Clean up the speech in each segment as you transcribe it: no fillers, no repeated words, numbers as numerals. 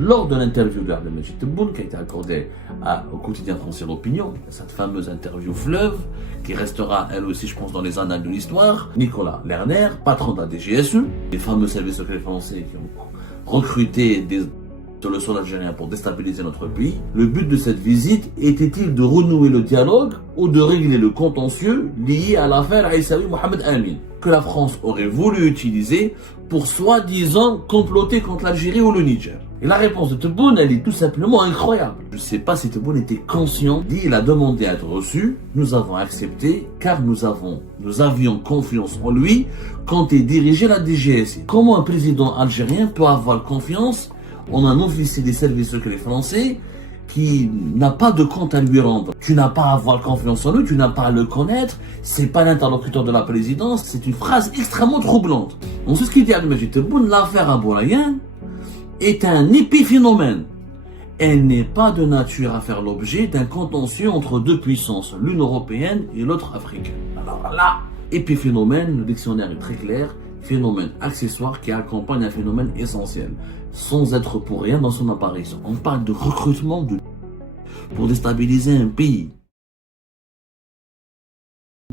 Lors de l'interview de Abdelmajid Tebboune qui a été accordée au quotidien français L'Opinion, cette fameuse interview fleuve qui restera elle aussi je pense dans les annales de l'histoire, Nicolas Lerner, patron de la DGSE, les fameux services secrets français qui ont recruté sur le sol algérien pour déstabiliser notre pays. Le but de cette visite était-il de renouer le dialogue ou de régler le contentieux lié à l'affaire Aïssaoui Mohamed Amin, que la France aurait voulu utiliser pour soi-disant comploter contre l'Algérie ou le Niger? Et la réponse de Tebboune, elle est tout simplement incroyable. Je ne sais pas si Tebboune était conscient. Il a demandé à être reçu. Nous avons accepté car nous avions confiance en lui quand il dirigeait la DGSI. Comment un président algérien peut avoir confiance en un officier des services secrets français qui n'a pas de compte à lui rendre? Tu n'as pas à avoir confiance en lui, tu n'as pas à le connaître, c'est pas l'interlocuteur de la présidence. C'est une phrase extrêmement troublante. On sait ce qu'il dit à Abdelmajid Tebboune, l'affaire Aboulaïen est un épiphénomène. Elle n'est pas de nature à faire l'objet d'un contentieux entre deux puissances, l'une européenne et l'autre africaine. Alors là, épiphénomène, le dictionnaire est très clair, phénomène accessoire qui accompagne un phénomène essentiel, sans être pour rien dans son apparition. On parle de recrutement pour déstabiliser un pays.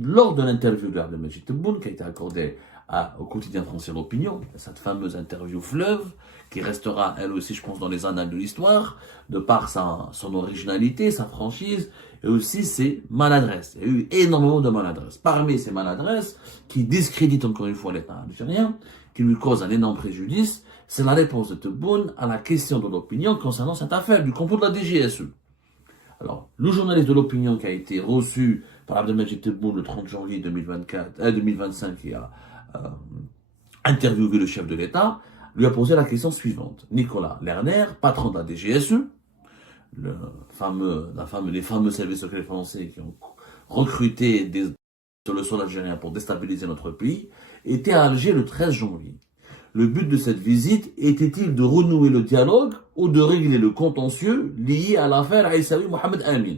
Lors de l'interview de Abdelmajid Tebboune qui a été accordée au quotidien français L'Opinion, cette fameuse interview fleuve qui restera elle aussi je pense dans les annales de l'histoire de par son originalité, sa franchise et aussi ses maladresses. Il y a eu énormément de maladresses. Parmi ces maladresses qui discréditent encore une fois l'État algérien, qui lui causent un énorme préjudice, c'est la réponse de Tebboune à la question de l'Opinion concernant cette affaire du complot de la DGSE. Alors, le journaliste de l'Opinion qui a été reçu par Abdelmajid Tebboune le 30 janvier 2025 qui a interviewé le chef de l'État, lui a posé la question suivante. Nicolas Lerner, patron de la DGSE, les fameux services secrets français qui ont recruté sur le sol algérien pour déstabiliser notre pays, était à Alger le 13 janvier. Le but de cette visite était-il de renouer le dialogue ou de régler le contentieux lié à l'affaire Aïssaoui Mohamed Amin,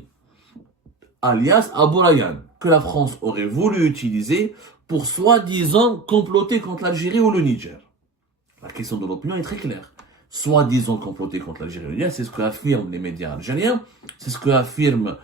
alias Aboulaïen, que la France aurait voulu utiliser pour soi-disant comploter contre l'Algérie ou le Niger? La question de l'Opinion est très claire. Soi-disant comploter contre l'Algérie ou le Niger, c'est ce qu'affirment les médias algériens, c'est ce qu'affirment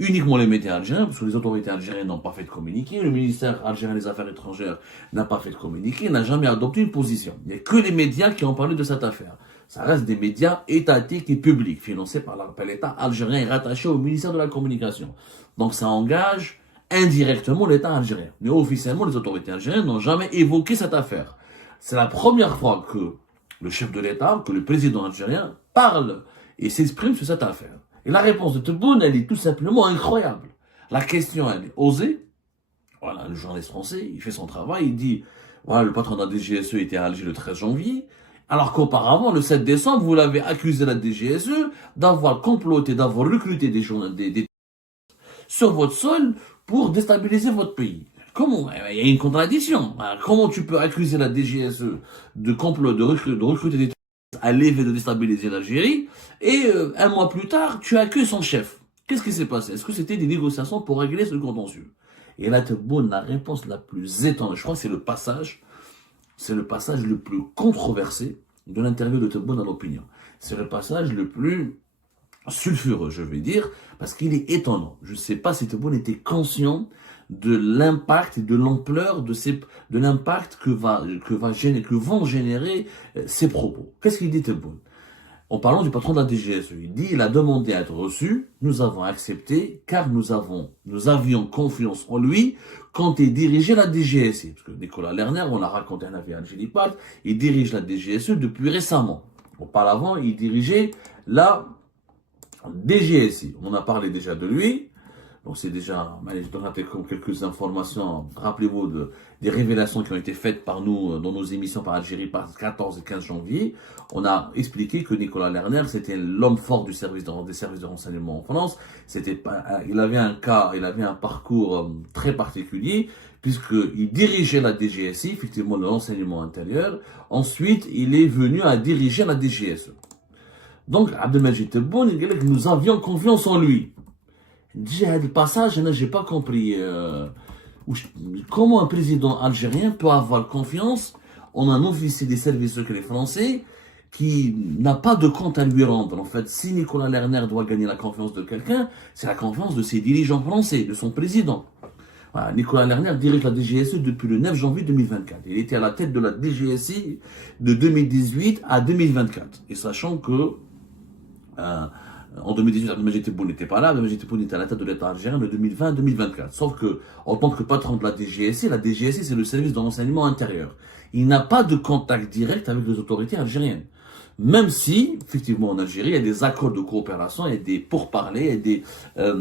uniquement les médias algériens, parce que les autorités algériennes n'ont pas fait de communiqué, le ministère algérien des Affaires étrangères n'a pas fait de communiqué, n'a jamais adopté une position. Il n'y a que les médias qui ont parlé de cette affaire. Ça reste des médias étatiques et publics, financés par l'État algérien et rattachés au ministère de la Communication. Donc ça engage indirectement l'État algérien. Mais officiellement, les autorités algériennes n'ont jamais évoqué cette affaire. C'est la première fois que le chef de l'État, que le président algérien parle et s'exprime sur cette affaire. Et la réponse de Tebboune, elle est tout simplement incroyable. La question, elle est osée. Voilà, le journaliste français, il fait son travail, il dit, voilà, le patron de la DGSE était à Alger le 13 janvier, alors qu'auparavant, le 7 décembre, vous l'avez accusé la DGSE d'avoir comploté, d'avoir recruté des sur votre sol pour déstabiliser votre pays. Comment? Il y a une contradiction. Comment tu peux accuser la DGSE de complot, de recruter des à l'effet de déstabiliser l'Algérie et un mois plus tard, tu accuses son chef? Qu'est-ce qui s'est passé? Est-ce que c'était des négociations pour régler ce contentieux? Et là, Tebboune, la réponse la plus étonnante, je crois que c'est le passage le plus controversé de l'interview de Tebboune à l'Opinion. C'est le passage le plus sulfureux, je vais dire, parce qu'il est étonnant. Je ne sais pas si Tebboune était conscient de l'impact et de l'ampleur de l'impact que vont générer ces propos. Qu'est-ce qu'il dit Tebboune? En parlant du patron de la DGSE, il dit, il a demandé à être reçu, nous avons accepté, car nous avions confiance en lui quand il dirigeait la DGSE. Parce que Nicolas Lerner, on l'a raconté un avis à Angélipat, il dirige la DGSE depuis récemment. Auparavant, il dirigeait la DGSI. On a parlé déjà de lui. Donc c'est déjà, je donne quelques informations. Rappelez-vous des révélations qui ont été faites par nous dans nos émissions par Algérie par 14 et 15 janvier. On a expliqué que Nicolas Lerner, c'était l'homme fort des services de renseignement en France. Il avait un parcours très particulier puisqu'il dirigeait la DGSI, effectivement le renseignement intérieur. Ensuite, il est venu à diriger la DGSE. Donc, Abdelmajid Tebboune, il dit que nous avions confiance en lui. Le passage, je n'ai pas compris. Comment un président algérien peut avoir confiance en un officier des services secrets français qui n'a pas de compte à lui rendre. En fait, si Nicolas Lerner doit gagner la confiance de quelqu'un, c'est la confiance de ses dirigeants français, de son président. Voilà, Nicolas Lerner dirige la DGSE depuis le 9 janvier 2024. Il était à la tête de la DGSI de 2018 à 2024. Et sachant que en 2018, Abdelmadjid Tebboune n'était pas là, Abdelmadjid Tebboune était à la tête de l'État algérien de 2020 à 2024. Sauf que, en tant que patron de la DGSI c'est le service de renseignement intérieur. Il n'a pas de contact direct avec les autorités algériennes. Même si, effectivement, en Algérie, il y a des accords de coopération, il y a des pourparlers, il y a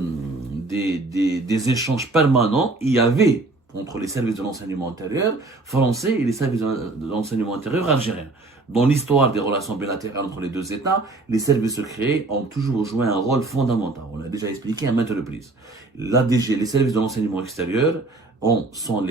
des échanges permanents. Il y avait entre les services de l'enseignement intérieur français et les services de l'enseignement intérieur algérien. Dans l'histoire des relations bilatérales entre les deux États, les services secrets ont toujours joué un rôle fondamental. On l'a déjà expliqué à maintes reprises. L'ADG, les services de l'enseignement extérieur, sont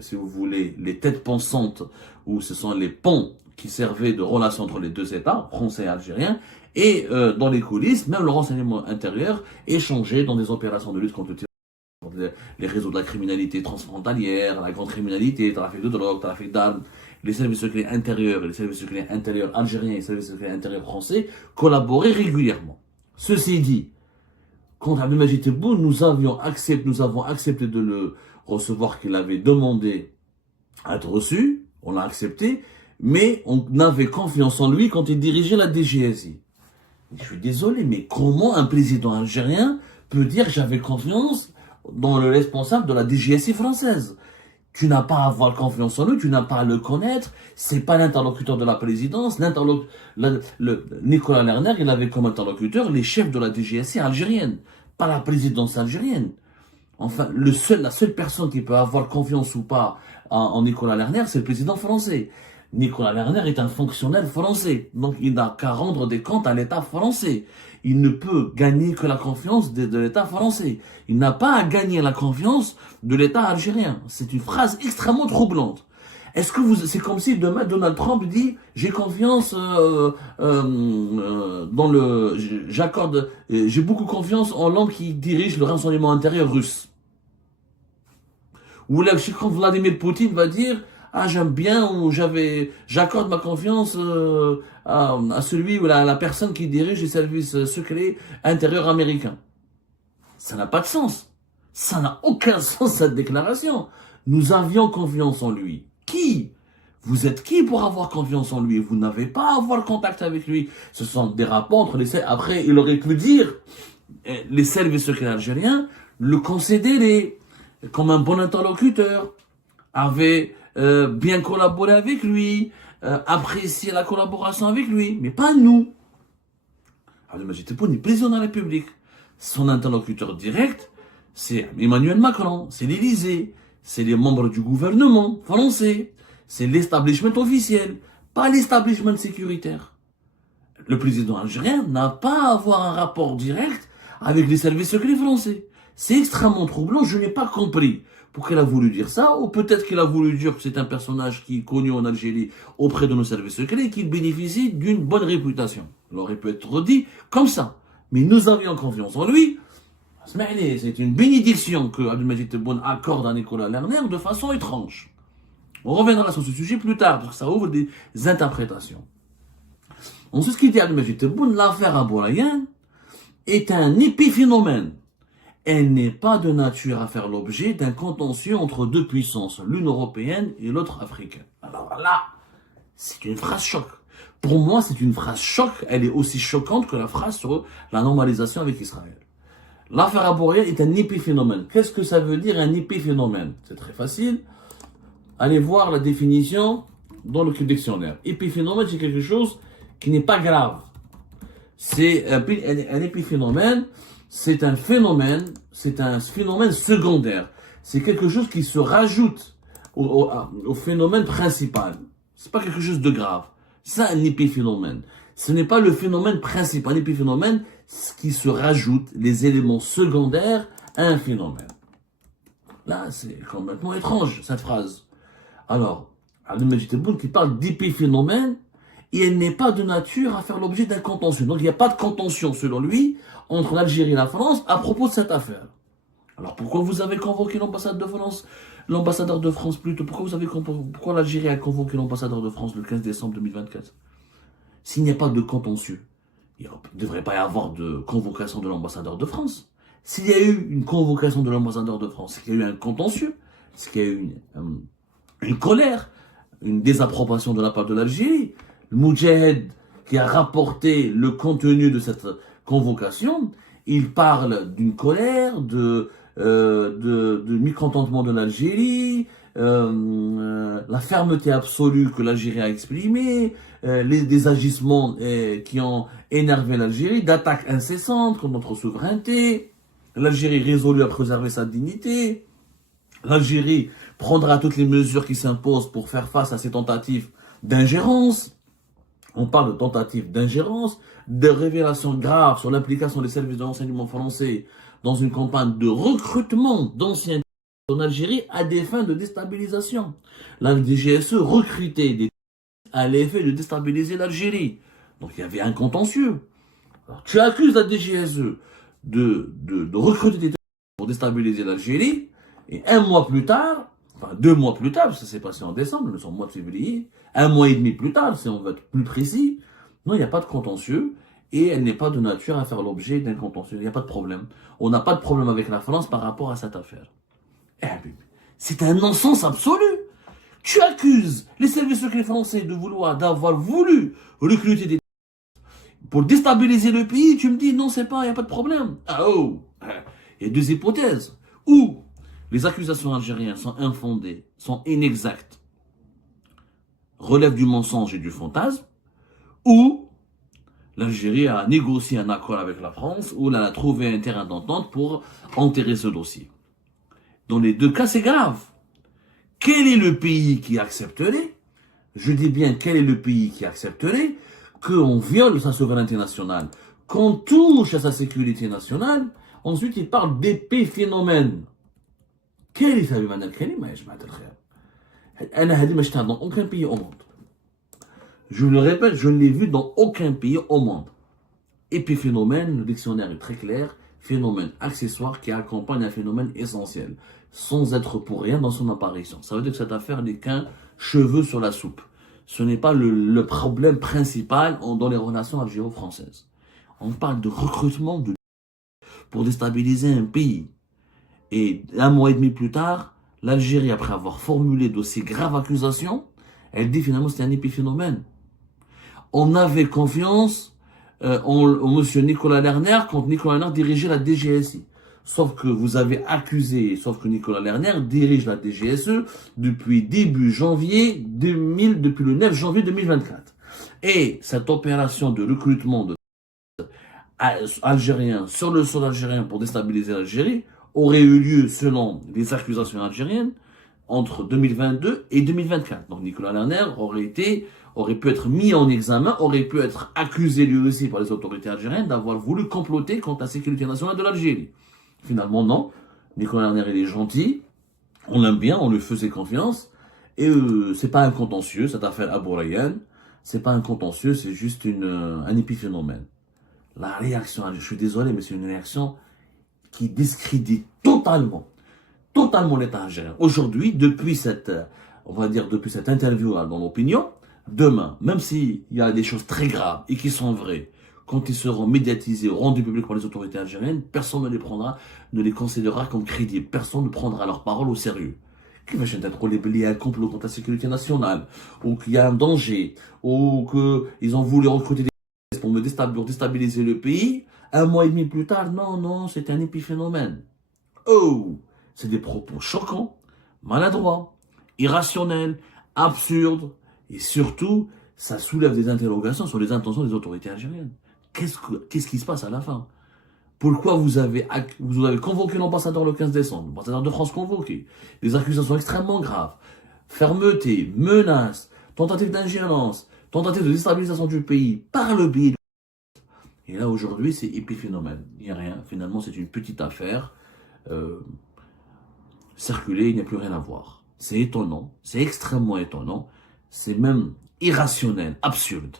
si vous voulez, les têtes pensantes, ou ce sont les ponts qui servaient de relation entre les deux États, français et algériens, et dans les coulisses, même le renseignement intérieur échangeait dans des opérations de lutte contre le terrorisme, les réseaux de la criminalité transfrontalière, la grande criminalité, trafic de drogue, trafic d'armes. Les services secrets intérieurs et les services secrets intérieurs algériens et les services secrets intérieurs français collaboraient régulièrement. Ceci dit, quand Abdelmadjid Tebboune, nous avons accepté de le recevoir, qu'il avait demandé à être reçu, on l'a accepté, mais on avait confiance en lui quand il dirigeait la DGSI. Je suis désolé, mais comment un président algérien peut dire que j'avais confiance dans le responsable de la DGSI française? Tu n'as pas à avoir confiance en lui, tu n'as pas à le connaître, c'est pas l'interlocuteur de la présidence, Nicolas Lerner, il avait comme interlocuteur les chefs de la DGSI algérienne, pas la présidence algérienne. Enfin, la seule personne qui peut avoir confiance ou pas en Nicolas Lerner, c'est le président français. Nicolas Lerner est un fonctionnaire français, donc il n'a qu'à rendre des comptes à l'État français. Il ne peut gagner que la confiance de l'État français. Il n'a pas à gagner la confiance de l'État algérien. C'est une phrase extrêmement troublante. Est-ce que c'est comme si demain Donald Trump dit j'ai confiance j'ai beaucoup confiance en l'homme qui dirige le renseignement intérieur russe. Ou là, quand Vladimir Poutine va dire ah, j'aime bien, ou j'accorde ma confiance à celui ou la personne qui dirige les services secrets intérieurs américains. Ça n'a pas de sens. Ça n'a aucun sens, cette déclaration. Nous avions confiance en lui. Qui? Vous êtes qui pour avoir confiance en lui? Vous n'avez pas à avoir contact avec lui. Ce sont des rapports entre les services. Après, il aurait pu dire, les services secrets algériens le concédaient comme un bon interlocuteur, avait bien collaboré avec lui, apprécier la collaboration avec lui, mais pas nous. Abdelmadjid Tebboune est président de la République. Son interlocuteur direct, c'est Emmanuel Macron, c'est l'Élysée, c'est les membres du gouvernement français, c'est l'establishment officiel, pas l'establishment sécuritaire. Le président algérien n'a pas à avoir un rapport direct avec les services secrets français. C'est extrêmement troublant, je n'ai pas compris pourquoi il a voulu dire ça, ou peut-être qu'il a voulu dire que c'est un personnage qui est connu en Algérie auprès de nos services secrets et qu'il bénéficie d'une bonne réputation. Il aurait pu être dit comme ça. Mais nous avions confiance en lui. C'est une bénédiction que Abdelmadjid Tebboune accorde à Nicolas Lerner de façon étrange. On reviendra sur ce sujet plus tard, parce que ça ouvre des interprétations. Ensuite, ce qu'il dit Abdelmadjid Tebboune, l'affaire Abou Rayhan est un épiphénomène. Elle n'est pas de nature à faire l'objet d'un contentieux entre deux puissances, l'une européenne et l'autre africaine. Alors là, c'est une phrase choc. Pour moi, c'est une phrase choc. Elle est aussi choquante que la phrase sur la normalisation avec Israël. L'affaire Abou Rayhan est un épiphénomène. Qu'est-ce que ça veut dire un épiphénomène? C'est très facile. Allez voir la définition dans le dictionnaire. Épiphénomène, c'est quelque chose qui n'est pas grave. C'est un épiphénomène. C'est un phénomène secondaire. C'est quelque chose qui se rajoute au phénomène principal. C'est pas quelque chose de grave. C'est un épiphénomène. Ce n'est pas le phénomène principal. Un épiphénomène, ce qui se rajoute les éléments secondaires à un phénomène. Là, c'est complètement étrange, cette phrase. Alors, Abdelmadjid Tebboune qui parle d'épiphénomène, et elle n'est pas de nature à faire l'objet d'un contentieux. Donc il n'y a pas de contention, selon lui, entre l'Algérie et la France à propos de cette affaire. Alors pourquoi vous avez convoqué l'ambassadeur de France plutôt, pourquoi l'Algérie a convoqué l'ambassadeur de France le 15 décembre 2024? s'il n'y a pas de contentieux, il ne devrait pas y avoir de convocation de l'ambassadeur de France. S'il y a eu une convocation de l'ambassadeur de France, c'est qu'il y a eu un contentieux, c'est qu'il y a eu une colère, une désapprobation de la part de l'Algérie. Le Moudjahid qui a rapporté le contenu de cette convocation, il parle d'une colère, de mécontentement de l'Algérie, la fermeté absolue que l'Algérie a exprimée, des agissements qui ont énervé l'Algérie, d'attaques incessantes contre notre souveraineté, l'Algérie résolue à préserver sa dignité, l'Algérie prendra toutes les mesures qui s'imposent pour faire face à ces tentatives d'ingérence. On parle de tentatives d'ingérence, de révélations graves sur l'implication des services de renseignement français dans une campagne de recrutement d'anciens en Algérie à des fins de déstabilisation. La DGSE recrutait des à l'effet de déstabiliser l'Algérie. Donc il y avait un contentieux. Alors, tu accuses la DGSE de recruter des pour déstabiliser l'Algérie, et un mois plus tard, enfin 2 mois plus tard, ça s'est passé en décembre, nous sommes au mois de février, 1 mois et demi plus tard, si on veut être plus précis, non, il n'y a pas de contentieux, et elle n'est pas de nature à faire l'objet d'un contentieux, il n'y a pas de problème. On n'a pas de problème avec la France par rapport à cette affaire. C'est un non-sens absolu. Tu accuses les services secrets français d'avoir voulu recruter des pour déstabiliser le pays, tu me dis non, c'est pas, il n'y a pas de problème. Ah oh, il y a 2 hypothèses. Ou les accusations algériennes sont infondées, sont inexactes, relèvent du mensonge et du fantasme, ou l'Algérie a négocié un accord avec la France, ou elle a trouvé un terrain d'entente pour enterrer ce dossier. Dans les 2 cas, c'est grave. Quel est le pays qui accepterait, je dis bien quel est le pays qui accepterait, qu'on viole sa souveraineté nationale, qu'on touche à sa sécurité nationale, ensuite il parle d'épiphénomènes. Quel est ça, Madame Kalima, je m'attends dans aucun pays au monde. Je le répète, je ne l'ai vu dans aucun pays au monde. Épiphénomène, le dictionnaire est très clair, phénomène accessoire qui accompagne un phénomène essentiel, sans être pour rien dans son apparition. Ça veut dire que cette affaire n'est qu'un cheveu sur la soupe. Ce n'est pas le problème principal dans les relations algéro-françaises. On parle de recrutement pour déstabiliser un pays. Et 1 mois et demi plus tard, l'Algérie, après avoir formulé d'aussi graves accusations, elle dit finalement que c'est un épiphénomène. On avait confiance en monsieur Nicolas Lerner quand Nicolas Lerner dirigeait la DGSI. Sauf que vous avez accusé, sauf que Nicolas Lerner dirige la DGSE depuis début janvier 2000, depuis le 9 janvier 2024. Et cette opération de recrutement de algériens sur le sol algérien pour déstabiliser l'Algérie aurait eu lieu, selon les accusations algériennes, entre 2022 et 2024. Donc Nicolas Lerner aurait pu être mis en examen, aurait pu être accusé lui aussi par les autorités algériennes d'avoir voulu comploter contre la sécurité nationale de l'Algérie. Finalement, non. Nicolas Lerner, il est gentil. On l'aime bien, on lui faisait confiance. Et c'est pas un contentieux, cette affaire Abou Rayyan. C'est pas un contentieux, c'est juste un épiphénomène. La réaction, je suis désolé, mais c'est une réaction qui discrédite totalement l'État algérien. Aujourd'hui, depuis cette interview dans l'opinion, demain, même s'il y a des choses très graves et qui sont vraies, quand ils seront médiatisés, rendus publics par les autorités algériennes, personne ne les considérera comme crédibles. Personne ne prendra leur parole au sérieux. Qu'il va être lié à un complot contre la sécurité nationale, ou qu'il y a un danger, ou qu'ils ont voulu recruter des pour déstabiliser le pays. 1 mois et demi plus tard, non, c'est un épiphénomène. Oh, c'est des propos choquants, maladroits, irrationnels, absurdes, et surtout, ça soulève des interrogations sur les intentions des autorités algériennes. Qu'est-ce qui se passe à la fin? Pourquoi vous avez convoqué l'ambassadeur le 15 décembre, l'ambassadeur de France convoqué, des accusations extrêmement graves, fermeté, menaces, tentative d'ingérence, tentative de déstabilisation du pays par le biais. Et là aujourd'hui c'est épiphénomène, il n'y a rien, finalement c'est une petite affaire, circuler, il n'y a plus rien à voir. C'est étonnant, c'est extrêmement étonnant, c'est même irrationnel, absurde.